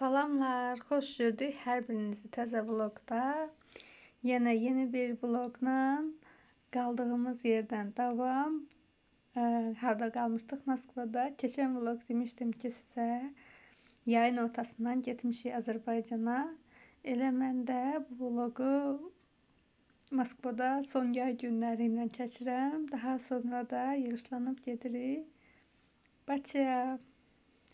Salamlar, xoş gördük hər birinizi təzə vlogda. Yenə yeni bir vlogla qaldığımız yerdən davam. Harda qalmışdıq? Moskvada. Keçən vlog demişdim ki sizə yayın ortasından getmişik Azərbaycana. Elə mən də bu vlogu Moskvada son yay günləri ilə keçirəm. Daha sonra da yığışlanıb gedirik Bakıya.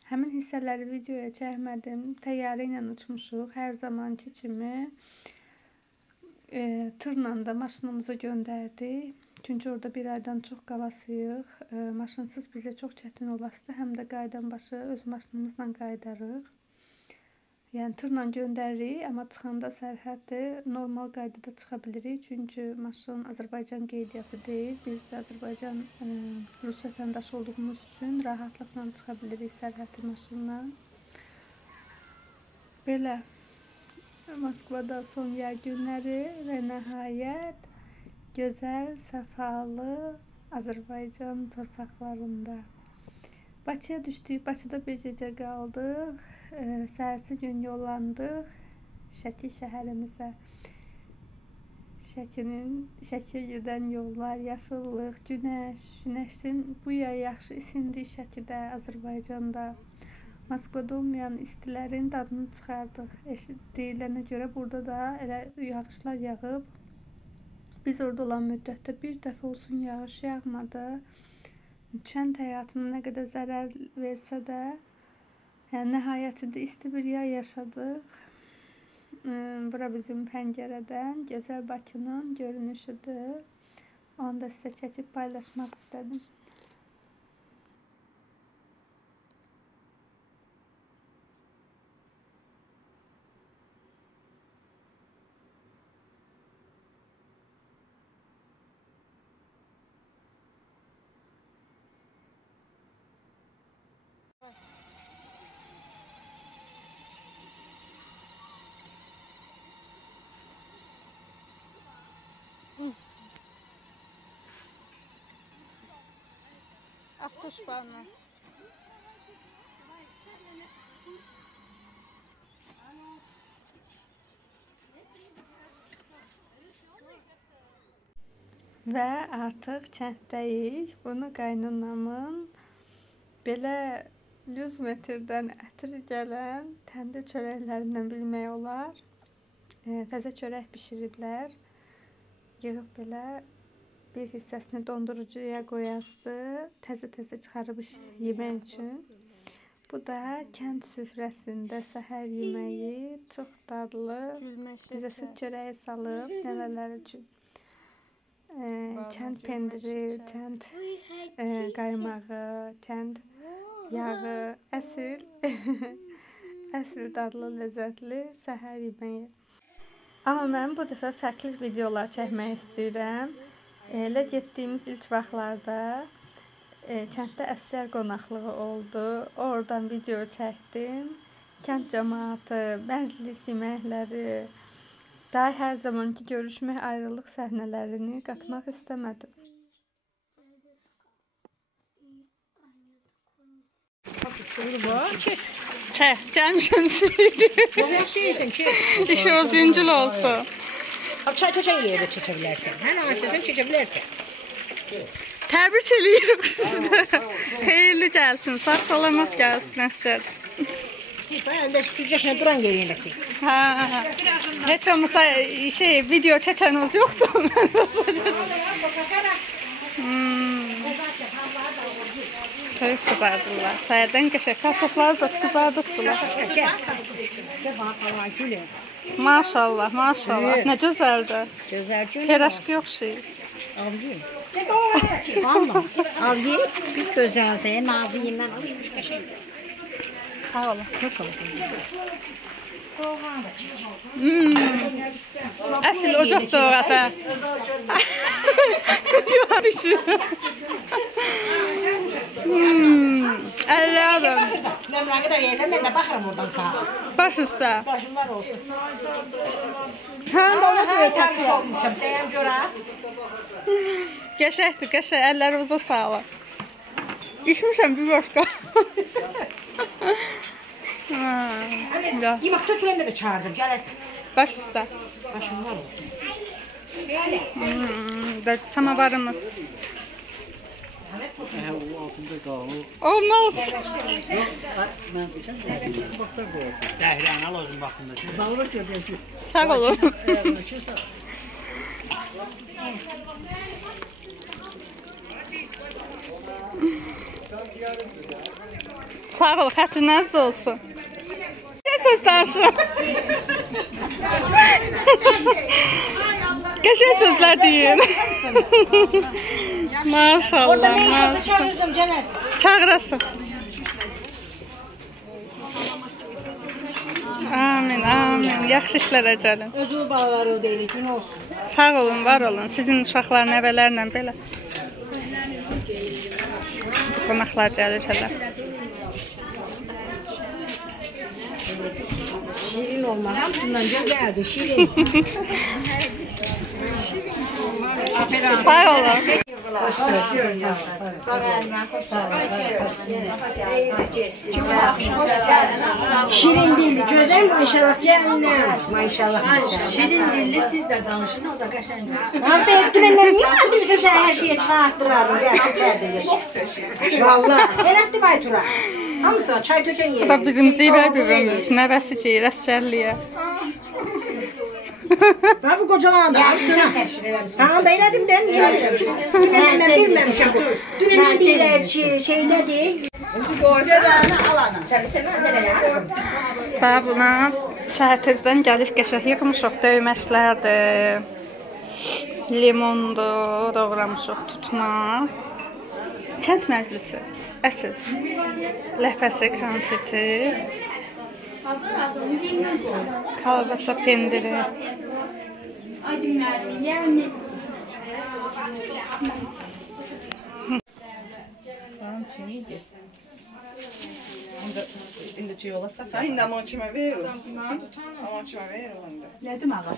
Həmin hissələri videoya çəkmədim. Təyyarə ilə uçmuşuq. Hər zamanki kimi tırla da maşınımızı göndərdik. Çünki orada bir aydan çox qalasıyıq. Maşınsız bizə çox çətin olasıdır. Həm də qaydan başı öz maşınımızla qaydarıq. Yəni tırla göndəririk, amma çıxanda sərhəddir. Normal qaydada çıxa bilirik. Çünki maşın Azərbaycan qeydiyyatı deyil. Biz də Azərbaycan Rus vətəndaşı olduğumuz üçün rahatlıqla çıxa bilirik sərhədli maşınla. Belə Moskvada son yay günləri və nəhayət gözəl, səfalı Azərbaycan torpaqlarında. Bakıya düşdük. Bakıda bir gecə qaldıq. Səhərsi gün yollandıq Şəki şəhərimizə. Şəkiyə gedən yollar, yaşıllıq, günəşin bu yay yaxşı isindik Şəkidə, Azərbaycanda. Moskvada olmayan istilərin dadını çıxardıq. Deyilənə görə burada da elə yağışlar yağıb. Biz orada olan müddətdə bir dəfə olsun yağış yağmadı. Kənd həyatına nə qədər zərər versə də, yəni nəhayətində isti bir yay yaşadıq. Bura bizim pəncərədən gözəl Bakının görünüşüdür. Onu da sizə çəkib paylaşmaq istədim. Avtoşpanla. Və artıq kənddəyik. Bunu qaynanamın belə 100 metrdən ətir gələn təndir çörəklərindən bilmək olar. Təzə çörək bişiriblər. Yığıb belə bir hissəsini dondurucuya qoyazdı. Təzə-təzə çıxarıb yemək üçün. Bu da kənd süfrəsində səhər yeməyi. Çox dadlı. Bizə süd çörəyi salıb nəvələr üçün. Kənd pendiri, kənd qaymağı, kənd yağı, əsl dadlı, ləzzətli səhər yeməyi. Amma mən bu dəfə fərqli videolar çəkmək istəyirəm. Elə getdiyimiz ilk vaxtlarda kənddə əsgər qonaqlığı oldu. Oradan video çəkdim. Kənd cəmaatı, məclis yeməkləri, daha hər zamanki görüşmək, ayrılıq səhnələrini qatmaq istəmədim. Çək, gəlmişəm suydu. İşi o zincil olsun. Çay tökən yerdə çəkə bilərsən. Hə, nəşəsən çəkə bilərsən. Təbrik edirik sizdə. Xeyirli gəlsin, sağ-salamat gəlsin əsgər. Bəndə süzəcəklə duran yerindəki. Hə. Heç olmasa video çəkəniniz yoxdur. Toyuq qızardırlar. Səhərdən qəşəng kartofları zat qızardıqdılar. Maşallah, maşallah. Nə gözəldir. Gözəl gül. Peraşki oxşayır. Avye. Valla. Avye bir gözəldir. Naziyindən alırmış qəşəngdir. Sağ olun. Xoş olsun. Əsl ocaq doğrasa. Yox bir şey. Əllə alın. Nömrəni də verirsən, mən də baxıram oradan sağa. Baş üstə. Başımlar olsun. Həm də ona görə Tanış olmuşam, deyəm görə. Qəşəkdir, qəşək. Əllərinizə sağlıq. İçmişəm bir başqa. Ya. Yemək töküləndə də çağırdım, gələrsən. Baş üstə. Başım var. Da samavarımız. O altında qalır. Olmaz. Mən desəm də baxda qoyaq. Dəhrəni al özün vaxtında. Bağırır görəcək. Sağ olun. Sağ ol, xətriniz olsun. Ne söz danışın? Qəşəng sözlər deyin. Maşallah. Orada ne iş olsa çağırırsam gələrsən. Çağırasın. Amin, amin. Yaxşı işlərə gəlin. Özü balaları o deyil, gün olsun. Sağ olun, var olun. Sizin uşaqlar, nəvələrlə belə. Qonaqlar gəlir hələ. Şirin olmaq hamısından gözəldir, şirin. Sağ olun. Şirin dilli, gözəl maşallah cənnət. Maşallah. Şirin dilli siz də danışın, o da qəşəngdir. Ha, ben dünəndən niyə adımsa sən hər şeyə çağırtdırardın, gerçəkdir. Vallahi, elətdim Aytura. Hamısına çay tökən Bu yeri. da bizim Zibər bibimiz, nəvəsici, rəsçərliyə. Ben bu kocaman da hamısına. Ha, da elədim də, niyə elədim? Dünəndən mən bilməmişəm. Dünəndən deyirlər şey nədir? Gözəlini alana. Daha buna səhər tezdən gəlib qəşəng yığmışıq, döyməçlərdir, limondur, doğramışıq, tutma. Kənd məclisi, əsl, ləpəsi, konfeti, kalbasa, pendiri. İndi yola sata. İndi amma kimə verir? Amma kimə verir onda? Nədim ağa?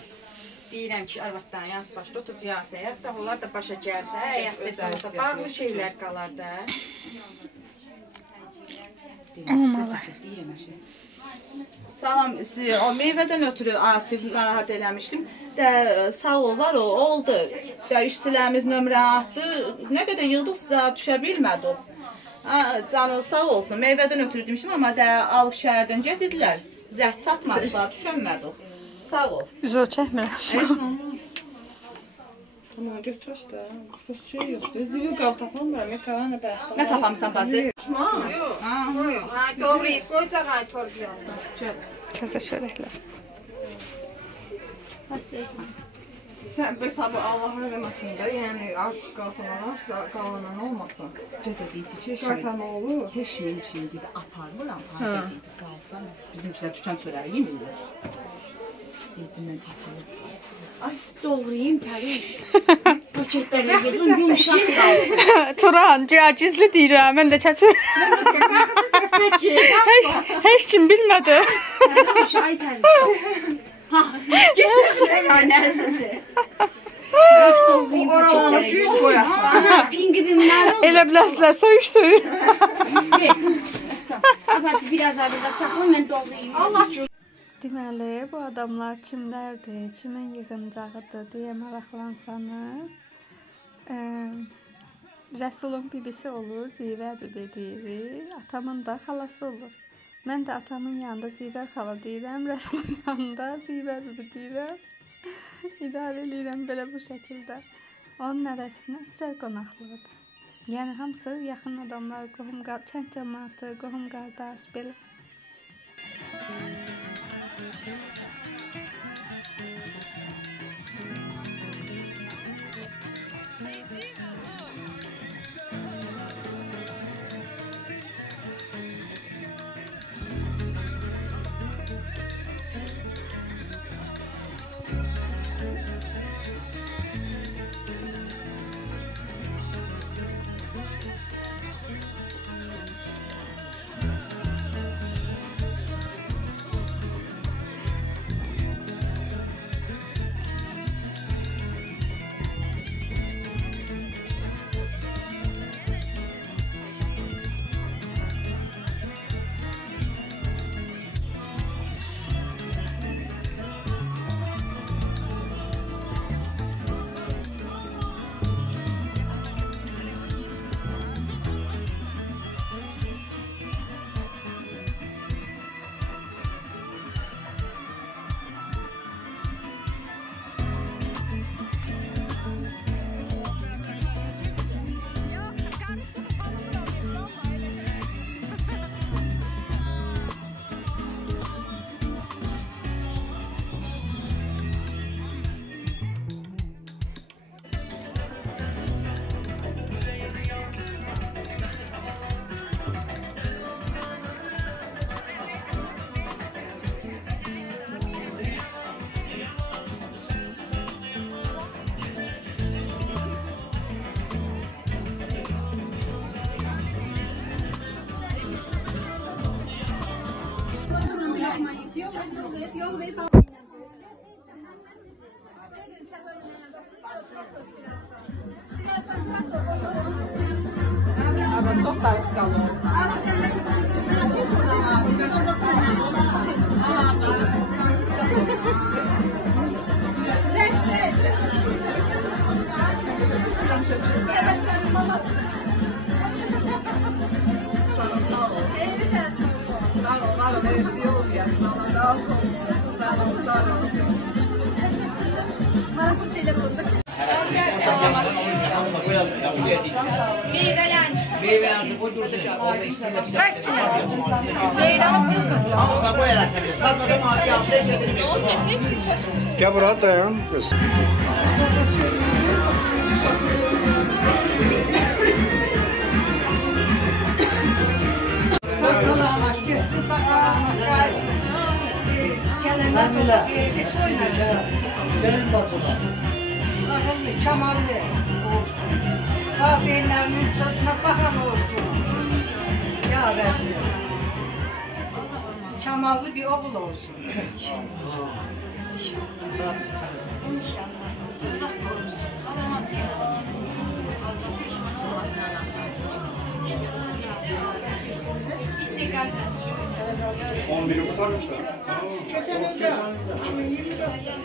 Deyirəm ki, arvaddan yaz başda otur, yaz ayaq da, onlar da başa gəlsə, ayaqda qalsa, bağlı şeylər qalar da. Olmalı. Salam, o meyvədən ötürü Asif narahat eləmişdim. Də sağ ol, var o, oldu. Də işçilərimiz nömrəni atdı. Nə qədər yığdıq sizə düşə bilmədik. Canı sağ olsun. Meyvədən ötürü demişdim, amma də alıb şəhərdən getirdilər. Zəhd çatmazsa düşənmədik. Sağ ol. Üzü çəkmirəm. Tamam, götürək də. Çox şey yoxdur. Zivil qab tapamıram, mekaranə bəyətdim. Nə tapamısan bacı? Yox, ha, doğrayıb, qoyacaq ay torbiyonu. Təzə çörəklər. Sən hesabı Allah eləməsin də, yəni artıq qalsalar varsa, qalanan olmasın. Qaytama olur. Heç şeyin içində də aparmıram, harada deyildi, qalsam. Bizimkilər düşən çörəyi yemirlər. Deyildim, mən aparmıram. Ay, doğrayayım, təriş. Paketlərlə gedim, yumuşaq qaldı. Turan, cəcizli deyirəm, mən də çəkir. Heç kim bilmədi. Ay, təriş. Ha, getirəm, nəzəsi. Oralanı büyük qoyasın. Ana, pingibimlər oldu. Elə biləsilər, söyüş. Afat, biraz arada saxla, mən doğrayayım. Allah Deməli, bu adamlar kimlərdir, kimin yığıncağıdır deyə maraqlansanız, Rəsulun bibisi olur, Zivər bibi deyirik, atamın da xalası olur. Mən də atamın yanında Zivər xala deyirəm, Rəsulun yanında Zivər bibi deyirəm. İdarə edirəm belə bu şəkildə. Onun nəvəsinə əsgər qonaqlıqdır. Yəni hamısı yaxın adamlar, kənd cəmaatı, qohum qardaş belə. Ama çok da ıskalı. Gel buraya dayan kız. Sağ-salamat geçsin, sağ-salamat gelsin. Gələndə bir toyunacaq. Gelin bacılar. Ağıllı, kamallı olsun. Valideynlərinin sözünə baxan olsun. Ya Rəbbi. Kamallı bir oğul olsun.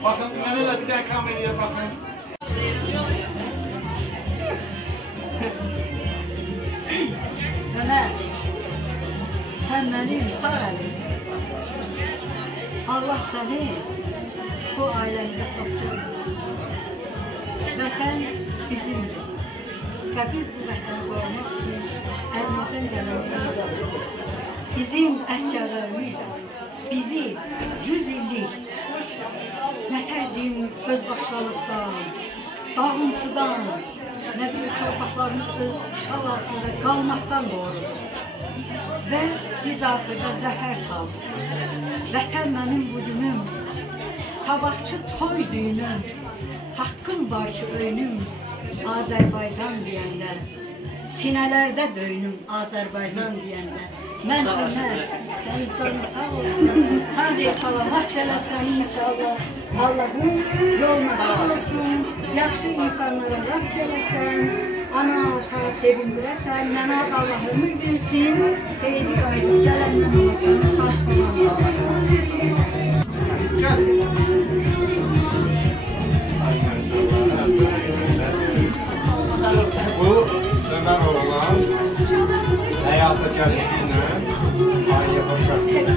Bakın neler bir daha kameraya bakın. Ömer, sen benim sağ elimsin. Allah seni bu ailemize sokturmasın. Vətən bizimdir. Və biz bu vətəni qorumaq üçün əlimizdən gələn bizim əsgərlərimiz bizi 100 illik nətərdim özbaşınalıqdan, dağıntıdan, nə bilim torpaqlarımız işğal altında qalmaqdan qorur. Və biz axırda zəfər çaldık. Vətən mənim bu günüm, sabahçı toy düyünüm, haqqım var ki öyünüm, Azərbaycan deyəndə, sinələrdə döyünüm Azərbaycan deyəndə. Mən Ömər, sənin canın sağ olsun, sadəcə salamat eləsən inşallah. Allah'ın yoluna sağ olsun, yaxşı insanlara rast gələsən, ana ata sevindirəsən, mənə Allah'ımı bilsin, xeyri qayıdıb gələndən olasın, sağ salamat olasın. Bu Ömer olan hayata gelişiyle aile başkanı.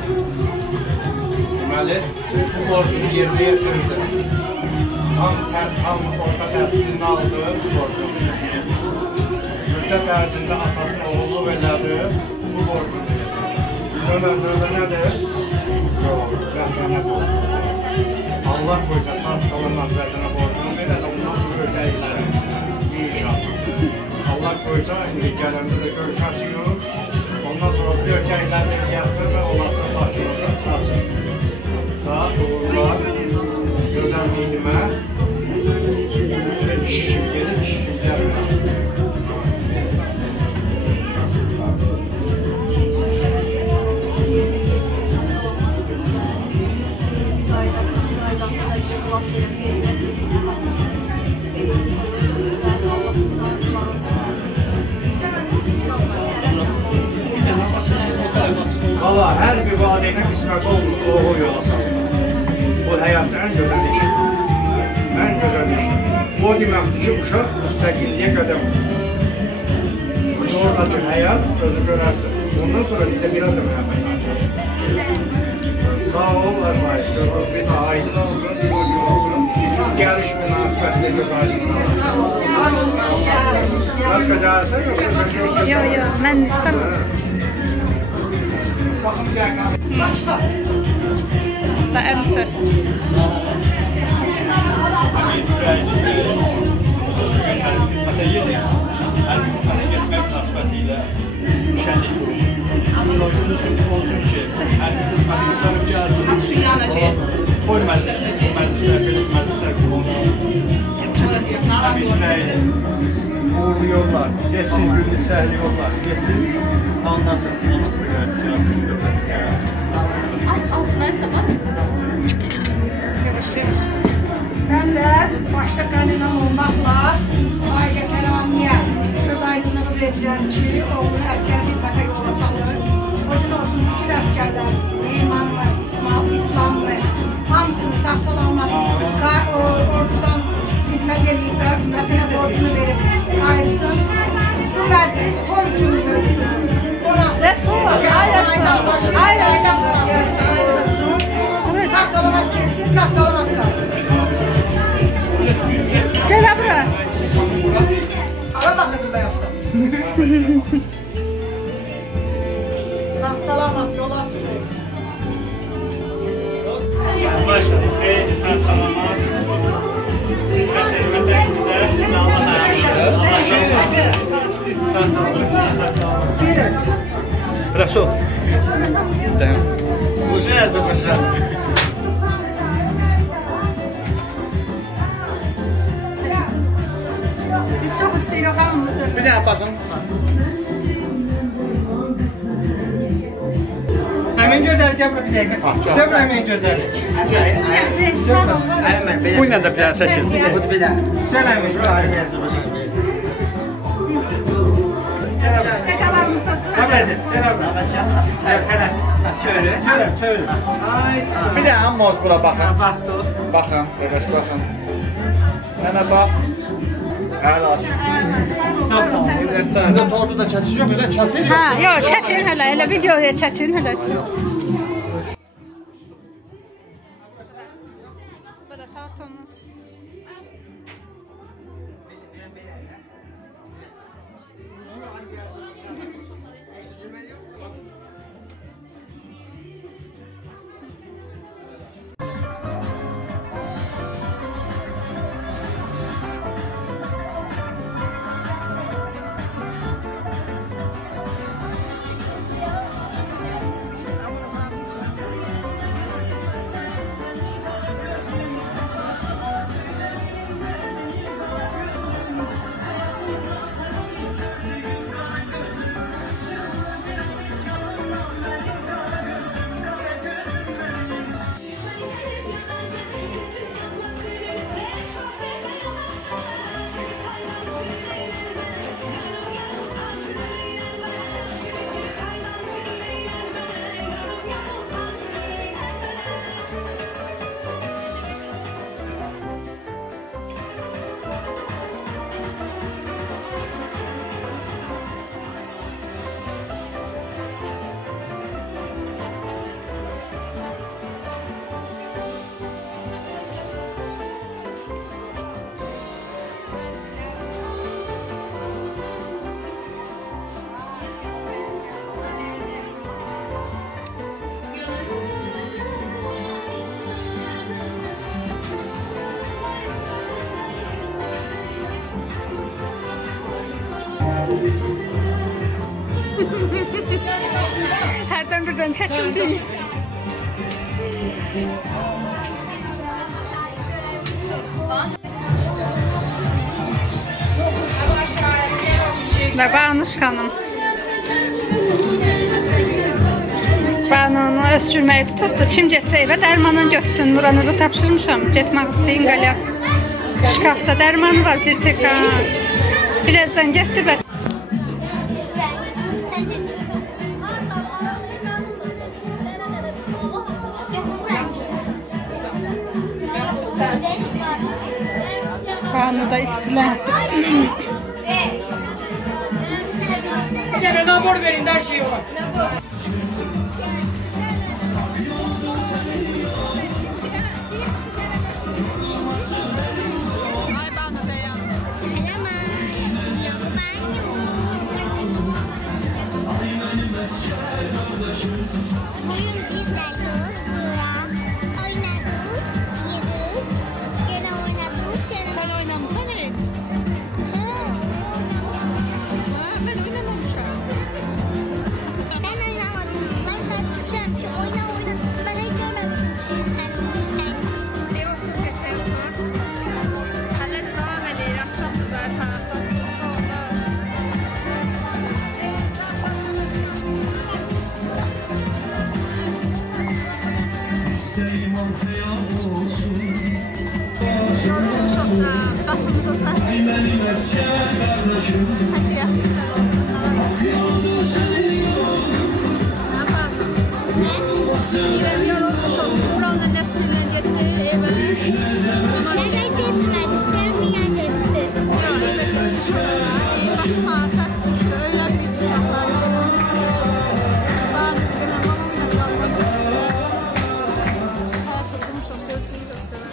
Deməli, bu borcunu yerine getirdi. Tam orta təhsilini aldı bu borcunu. Müddət ərzində atasına oğulluq elədi bu borcunu. Ömer növbə nədir? Yox, vətənə borcunu. Allah qoysa sağ salamat vətənə borcunu verə də ondan sonra ödəyirlər. İnşallah. Allah koysa indi gələndə də görüşəsiniz. Ondan sonra bir ökəklərdə gəlsin və olasın başınıza açın. Sağ, uğurlar, gözəlliyinimə və kişi kim gelir, kişi kim gəlmir. Allah hər bir valideynə qismət oğul yola salır. Bu həyatda ən gözəl işdir. Ən gözəl işdir. O deməkdir ki, uşaq müstəqilliyə qədəm. Oradakı həyat özü görəsidir. Ondan sonra sizə biraz da məhəbbət artarsın. Sağ ol, Armay. Gözünüz bir daha aydın olsun, bugün olsun. Gəliş münasibətlə göz aydın olsun. Başqa gəlsən, yoxsa? Yox, mən istəmirəm. Baxın bir dəqiqə. Başla. Da əmsə. Getmək münasibətilə şənlik qurulur. Olsun ki, hər bir qurtarıb gəlsin. Şu yana çək. Qoy məclislər qurulur. Həmin uğurlu yollar, geçsin günlük səhli yollar, geçsin. Ondan sonra anasını görür. Altına sabah. Ben de başta kaynanam olmakla aile keraniye öz aydınlığı verirəm ki, oğlu əskər xidmətə yola salır. Hoca da olsun bütün əskerlerimizin, imanlı, İslamlı, hamısını sağ-salamat ordudan xidmət edib və vətənə borcunu verib ayrılsın. Bu məclis toy üçün görürsün. Sağ-salamat geçsin, sağ-salamat qalsın. Gel bura. Ara bakın bu ayakta. Sağ-salamat, yol açık olsun. Başladık. Sağ salamat. Siz ve hizmetler size. Siz Allah'a emanet. Sağ salamat. Girin. Resul. Служи Азербайджан. Biz çok istiyoruz hamımızı. Bir daha bakın. Hemen güzel gel bir dakika. Çok hemen güzel. Bu ile de bir daha seçin. Sen hemen şu harika Azerbaycan. Kabul edin. Çöyle. Bir daha amma bura bakın. Baxdı. Bakın, evet bakın. Yana bak. Hala açık. Çok sağ olun. Sizin tortu da çəçin yox, elə çəçin yox. Ha, yok çəçin hələ, elə videoya çəçin hələ. Bu da tahtamız. Hərdən birdən çəkildi. Və Banuş xanım. Banunu öskürməyi tutubdu. Kim getsə evə dərmanını götürsün. Nuranı da tapşırmışam. Getmək istəyin qalaq. Şkafda dərmanı var, zirteka. Birazdan getdir və Banu da istiler. Bir tane rapor verin, her şey var. Ay Banu dayan. Bugün biz de oynadık, yedik, gene oynadık. Sen oynamışsan hiç? Ben oynamamışam. Ben oynamadım. Ben sadece ki oyna. Ben hiç görmemişim şimdi. Yok, geçen var. Hala devam edelim. Akşam zaten. Başımıza kaç yaşlılar olsun. İrem yorulmuş oldu. Buranın nesliyle gitti eve. Nereye gitmedi? Sermiye gitti. Yok eve gitmiş orada. Başıma asas düştü. Öyle bir silahlar dedim. Ben benim babamla kalmadım. Ha tutmuş o gözünü gösteren.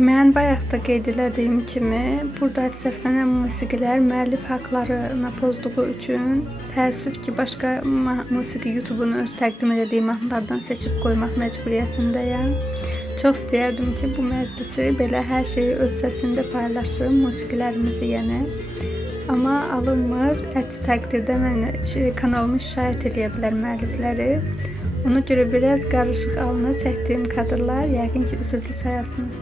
Mən bayaq da qeyd etdiyim kimi, burada səslənən musiqilər müəllif haqlarını pozduğu üçün təəssüf ki, başqa musiqi YouTube-un öz təqdim etdiyi mahnılardan seçib qoymaq məcburiyyətindəyəm. Çox istəyərdim ki, bu məclisi belə hər şeyi öz səsində paylaşım, musiqilərimizi yəni. Amma alınmır, əks təqdirdə mən kanalımı şikayət edə bilər müəllifləri. Ona görə biraz qarışıq alınır çəkdiyim kadrlar, yəqin ki, üzrlü sayasınız.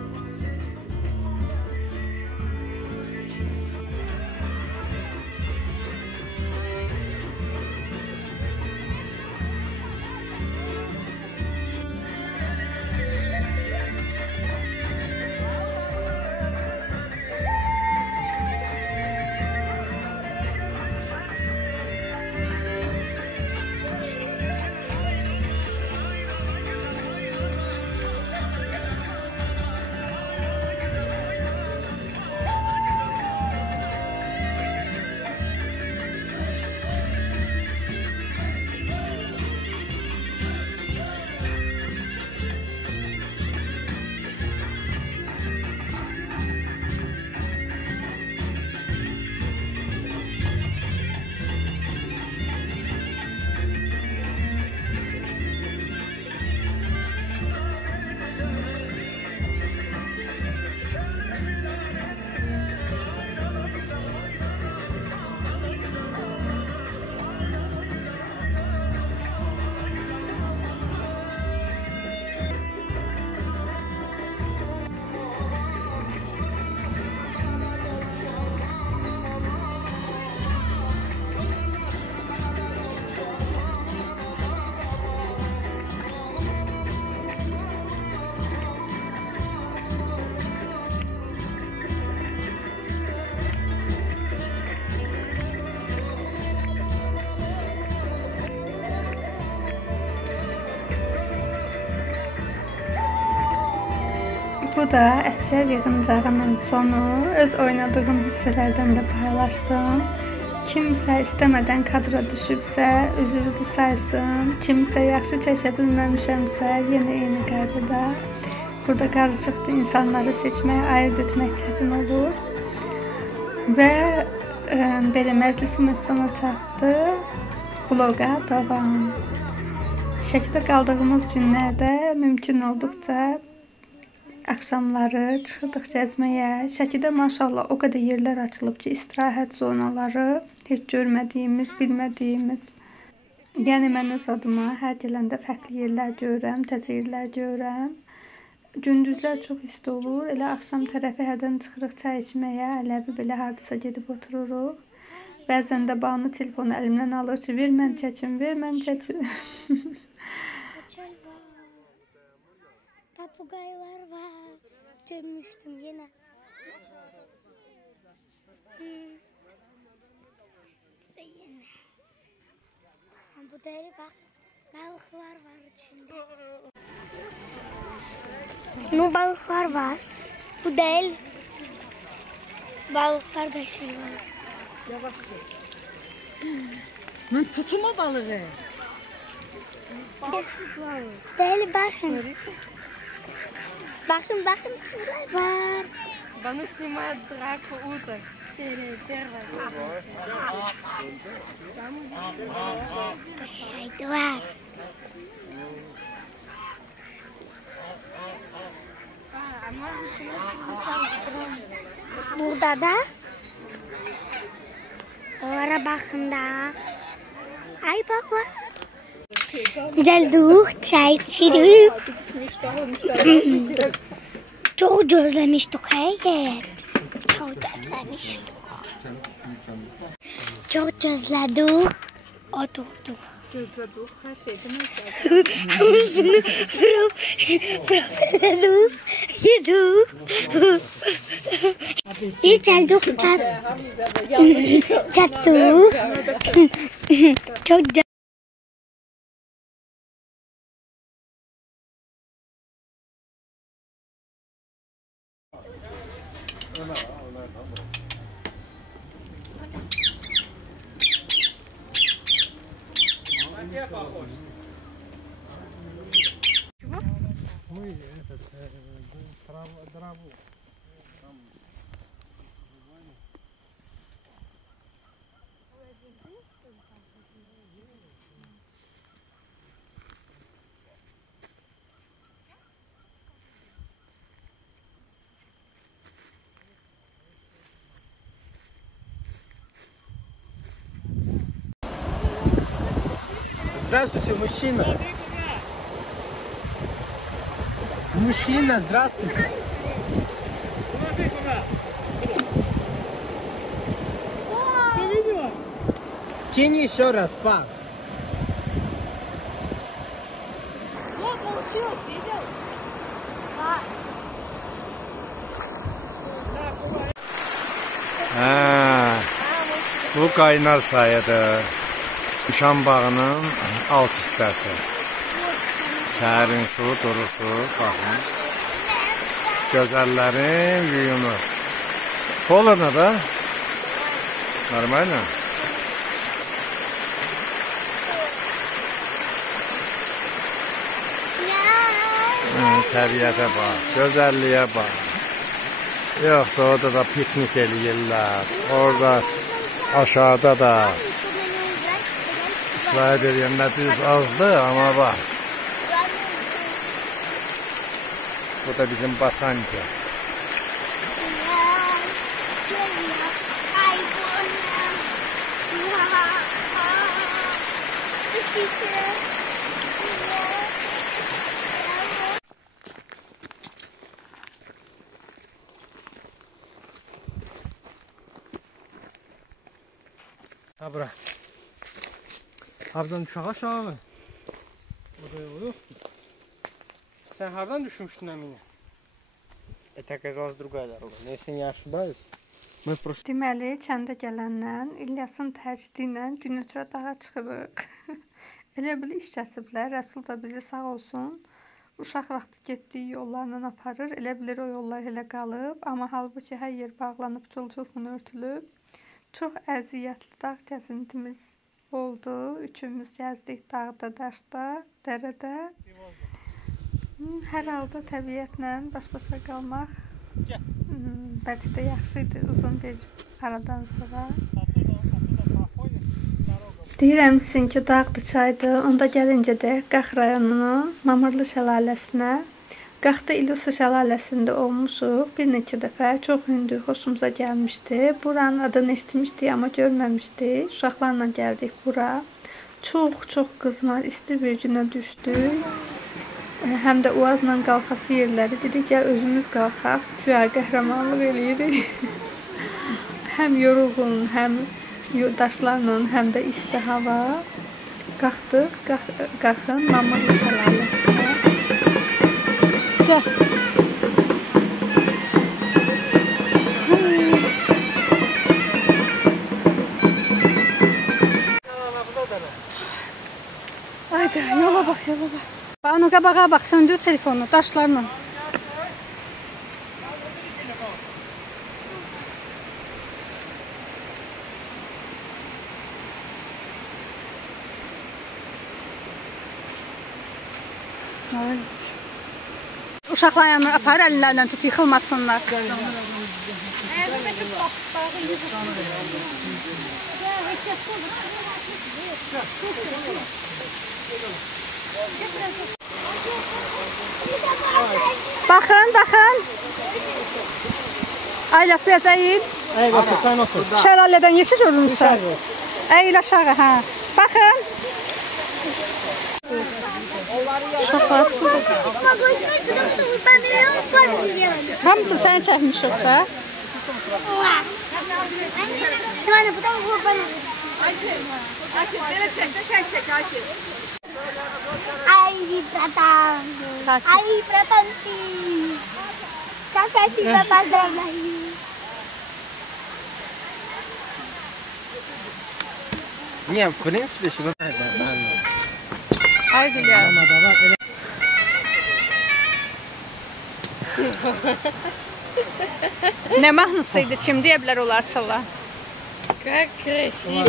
Bu da əsgər yığıncağının sonu. Öz oynadığım hissələrdən də paylaşdım. Kimsə istəmədən kadra düşübsə, üzrlü saysın. Kimsə yaxşı çəkə bilməmişəmsə, yenə eyni qaydada. Burada qarışıqdır, insanları seçmək, ayırt etmək çətin olur. Və belə məclisimiz sona çatdı. Vloqa davam. Şəkidə qaldığımız günlərdə mümkün olduqca axşamları çıxırdıq gəzməyə. Şəkidə maşallah o qədər yerlər açılıb ki, istirahət zonaları, heç görmədiyimiz, bilmədiyimiz. Yəni mən öz adıma hər gələndə fərqli yerlər görürəm, təzə yerlər görürəm. Gündüzlər çox isti olur. Elə axşam tərəfi hərdən çıxırıq çay içməyə, Ələvi belə hardasa gedib otururuq. Bəzən də Banu telefonu əlimdən alır ki, ver mən çəkim, ver mən çəkim. Papugaylar var. Görmüştüm yine. Bu da yine. Bu da bak. Balıklar var içinde. Bu balıklar var. Bu değil. Balıklar da şey var. Yavaş geç. Lan tutuma balığı. Balıklar. Değil bakın. Bakın bakın şunlar var. Bana снимают драку уток. Серия первая. Şeyde var. Burada da oraya bakın da. Ay bak bak. Geldik, çay içtik. Çok gözlemiştik hayır. Çok gözlemiştik. Çok gözledik. Oturduk. Gözledik, her şeyden Hamısını yedik. Biz geldik çattık. Çok güzel. Здравствуйте, мужчина. Мужчина, здравствуйте. Кинь еще раз, па. Получилось, видел? Bu qaynar sayıdır. Şam bağının alt hissəsi. Səhərin su, duru su, baxın. Gözəllərin yuyunu. Olur ne da? Normalno. Təbiətə bax, gözəlliyə bax. Yoxdur, orada da piknik eləyirlər. Orada aşağıda da İsrail yerində düz azdır, amma bax. Bu da bizim Basanki. Ha bura. Hardan uşağı aşağı. Burada yolu yok. Sen hardan düşmüştün Emine? Tak оказалось другая дорога. Но если не ошибаюсь, мы в прошлом... Deməli, kəndə gələndən İlyasın təcidi ilə Günötürə dağa çıxırıq. Elə bil iş kəsiblər, Rəsul da bizi sağ olsun uşaq vaxtı getdiyi yollarla aparır. Elə bilir o yollar elə qalıb, amma halbuki hər yer bağlanıb, çul-çulsuna örtülüb. Çox əziyyətli dağ gəzintimiz oldu. Üçümüz gəzdik dağda, daşda, dərədə. Hər halda təbiətlə baş-başa qalmaq bəlkə də yaxşı idi uzun bir aradan sonra. Deyirəm sizin ki, dağdır, çaydır. Onda gəlincə də Qax rayonunun Mamırlı şəlaləsinə, Qaxda İlusu şəlaləsində olmuşuq bir neçə dəfə. Çox hündür, xoşumuza gəlmişdi. Buranın adını eşitmişdik, amma görməmişdik. Uşaqlarla gəldik bura. Çox qızmar, isti bir günə düşdük. Həm də Uazla qalxası yerləri dedik, gəl özümüz qalxaq, güya qəhrəmanlıq eləyirik. Həm yorulğun, həm daşlarla, həm də isti hava. Qalxdıq, Qaxın Mamırlı şəlaləsinə. Gəl. Haydi, yola bax, yola bax. Banu qabağa bax, söndür telefonu, daşlarla. Uşaqlar yanına apar, əllərlə tut, yıxılmasınlar. Baxın, baxın. Aylas, biraz əyil. Əyil, otur, sən otur. Şəlalədən yeşil görünürsən. Əyil aşağı, hə. Baxın. Hamısı səni çəkmişik da. Ay, bratán. Ay, bratanci. Какая-то поздравляю. Не, в принципе, сюда нормально. Ay Gülya. Nə mahnısıydı, kim deyə bilər olar çala? Как красиво.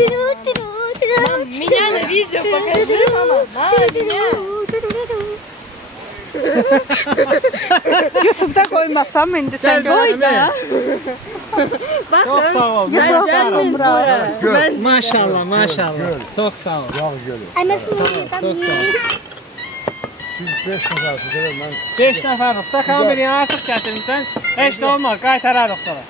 Мам, меня на видео покажи, мама. Мама, меня. YouTube'da qoymasam indi sən qoy da. Çok sağ ol. Maşallah, maşallah. Çok sağ ol. Yağ gölü. Çok sağ ol. Siz 5 nəfərsiniz, elə mən. 5 nəfər usta kamerayı artıq gətirmişsən. Heç nə olmaz, qaytararıq sana.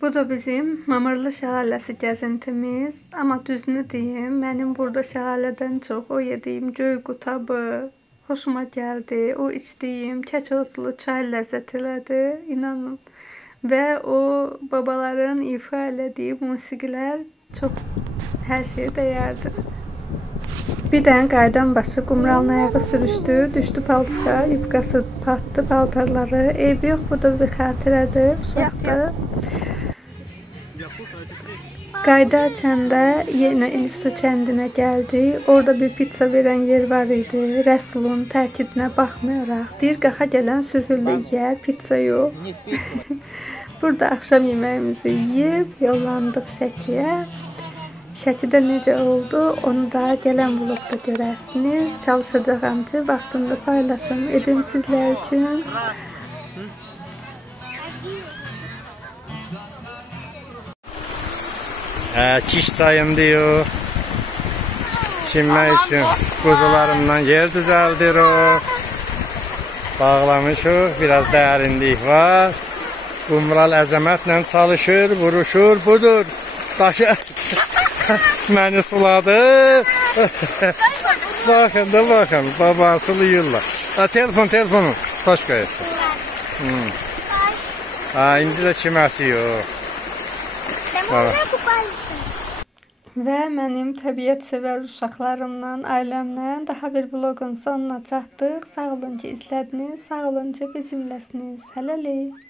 Bu da bizim Mamırlı şəlaləsi gəzintimiz. Amma düzünü deyim, mənim burada şəlalədən çox o yediyim göy qutabı xoşuma gəldi. O içdiyim kəkotlu çay ləzzət elədi, inanın. Və o babaların ifa elədiyi musiqilər çox hər şey dəyərdi. Bir dənə qaydan başı qumralın ayağı sürüşdü, düşdü palçığa, yubqası patdı paltarları. Ev yox, bu da bir xatirədir, uşaqdır. Qayda açanda yenə İlisu kəndinə gəldi. Orada bir pizza verən yer var idi. Rəsulun təkidinə baxmayaraq, deyir qaxa gələn sürgülü yeyər, pizza yox. Burada axşam yeməyimizi yeyib, yollandıq Şəkiyə. Şəkidə necə oldu, onu da gələn vlogda görərsiniz. Çalışacağam ki, vaxtında paylaşım edim sizlər üçün. Kiş çayındayıq. Çinmək üçün quzularımdan yer düzəldirik. Bağlamışıq, biraz dərinlik var. Qumral əzəmətlə çalışır, vuruşur, budur. Daşı məni suladı. Baxın da baxın, baba sulayırlar. Telefonu, spaçka etsin. İndi də kiməsi yox. Və mənim təbiət sevər uşaqlarımla, ailəmlə daha bir vloqun sonuna çatdıq. Sağ olun ki izlədiniz, sağ olun ki bizimləsiniz. Hələlik.